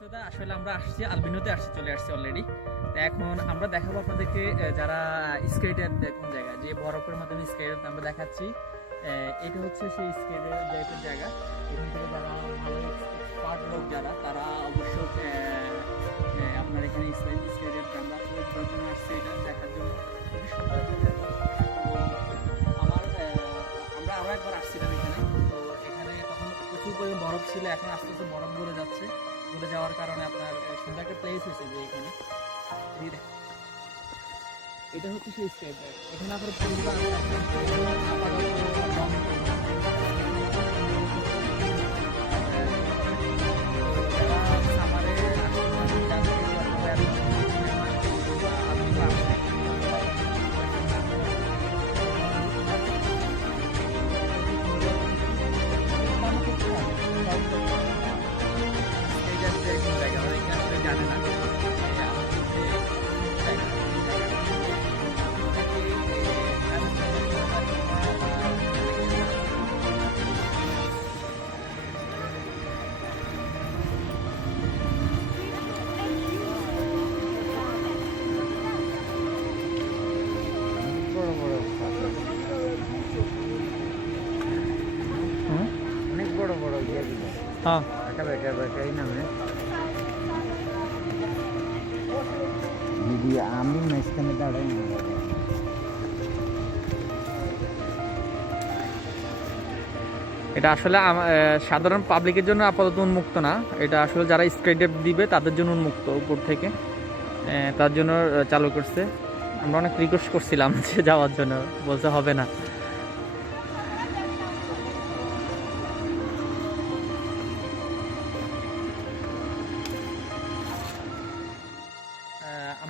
শ্রোতা আসলে আমরা আসছি, আলবিনোতে আসছি, চলে আসছি অলরেডি তো এখন আমরা দেখাবো আপনাদেরকে যারা স্কেটের কোন জায়গা, যে বরফের মাধ্যমে স্কেট আমরা দেখাচ্ছি এটা হচ্ছে সেই স্কেটের জায়গার জায়গা। এখান থেকে যারা ভালো লোক যারা, তারা অবশ্য আপনার এখানে স্কেট, স্কেটের আমরা জন্য আসছি এটা দেখার জন্য। খুবই সুন্দর আমার আমরা আরও একবার আসছিলাম এখানে। তো এখানে তখন প্রচুর পরিমাণ বরফ ছিল, এখন আস্তে আস্তে বরফ গলে যাচ্ছে। গলে যাওয়ার কারণে আপনার সুন্দর একটা প্লেস হয়েছে যে এখানে। এটা হচ্ছে সেই স্টেপ এখানে আপনার জানে না। অনেক বড় বড় ইয়ে দিল হ্যাঁ। একা বেকা বেকা নামে। আমি মাঝখানে দাঁড়াই না। এটা আসলে সাধারণ পাবলিকের জন্য আপাতত উন্মুক্ত না। এটা আসলে যারা স্ক্রাইড দিবে, তাদের জন্য উন্মুক্ত উপর থেকে। তার জন্য চালু করছে। আমরা অনেক রিকোয়েস্ট করছিলাম যে যাওয়ার জন্য। বলতে হবে না।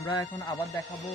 আমরা এখন আবার দেখাবো